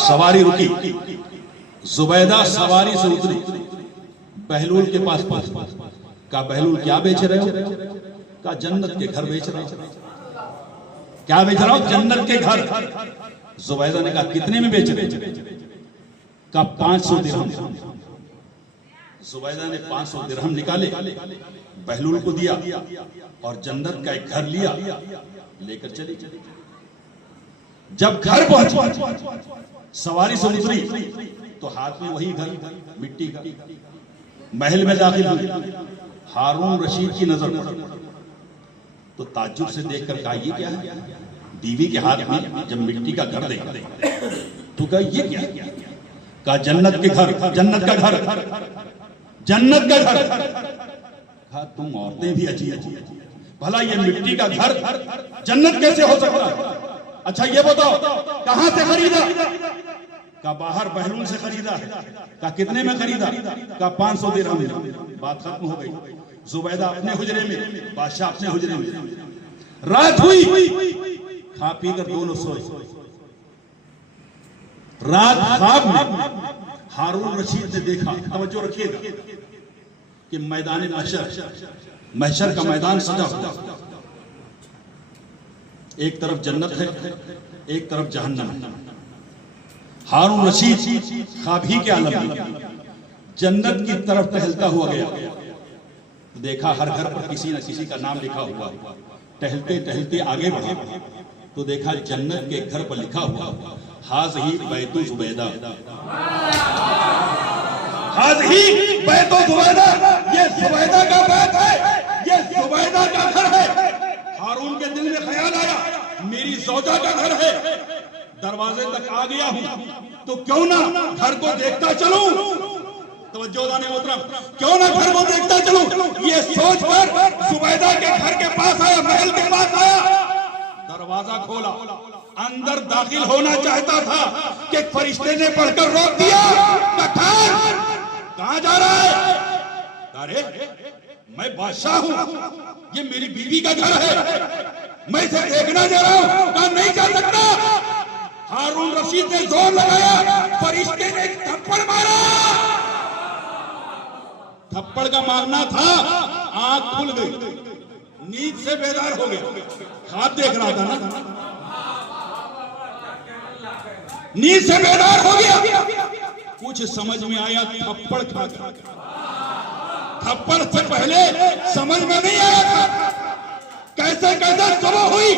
सवारी रुकी, जुबैदा सवारी से उतरी, बहलूल के पास पहुंची। कहा बहलूल क्या बेच रहे हो? कहा जन्नत के घर बेच रहा हूं। क्या बेच रहा हूं? जन्नत के घर। जुबैदा ने कहा कितने में बेच रहे? कहा 500 दिरहम। जुबैदा ने 500 दिरहम निकाले, बहलूल को दिया और जन्नत का एक घर लिया, लेकर चली। जब घर पहुंची, सवारी से उतरी तो हाथ में वही घर, मिट्टी का। महल में दाखिल हुई, हारून रशीद की नजर पड़ी तो ताज्जुब से देखकर कहा ये क्या है? बीवी के हाथ में जब मिट्टी का घर देखा तो कहा ये क्या? कहा जन्नत के घर, जन्नत का घर, जन्नत का घर। कहा तुम औरतें भी अजीब, भला ये मिट्टी का घर जन्नत कैसे हो सकता है? अच्छा ये बताओ कहां से खरीदा? का बाहर बहलूल से खरीदा है। का कितने में खरीदा? का 500 दिरहम। बात खत्म हो गई। जुबैदा अपने हुजरे में, बादशाह अपने हुजरे में। रात हुई, खा पी कर दोनों सोए। रात ख्वाब में हारून रशीद ने देखा, तवज्जो रखिएगा, कि मैदान महशर का मैदान सजा हुआ, एक तरफ जन्नत है, एक तरफ जहन्नम है। हारून रशीद ख्वाब ही के आलम में जन्नत की तरफ टहलता हुआ गया, देखा हर घर पर किसी न किसी का नाम लिखा हुआ। टहलते टहलते आगे बढ़ा तो देखा जन्नत के घर पर लिखा हुआ हाज़ही बैतु जुबैदा, हाज़ही बैतु जुबैदा, ये जुबैदा का बैत है, ये जुबैदा का घर है। हारून के दिल में ख्याल आया मेरी ज़ौजा का घर है, दरवाजे तक आ गया हूं तो क्यों ना घर को देखता चलूं। तवज्जो दाने मोहतरम, क्यों ना घर को देखता चलूं। ये सोच कर जुबैदा के घर के पास आया, महल के पास आया, दरवाजा खोला, अंदर दाखिल होना चाहता था कि फरिश्ते ने पढ़कर रोक दिया। कहां जा रहा है? अरे मैं बादशाह हूं, ये मेरी बीवी का घर है, मैं इसे देखना जा रहा हूं। कहा नहीं जा सकता। हारून रशीद ने जोर लगाया, फरिश्ते ने एक थप्पड़ मारा। थप्पड़ का मारना था, आंख खुल गई, नींद से बेदार हो गया। ख्वाब देख रहा था ना, नींद से बेदार हो गया। कुछ समझ में आया, थप्पड़ खा गया। थप्पड़ से पहले समझ में नहीं आया था कैसे कैसे सुबह हुई।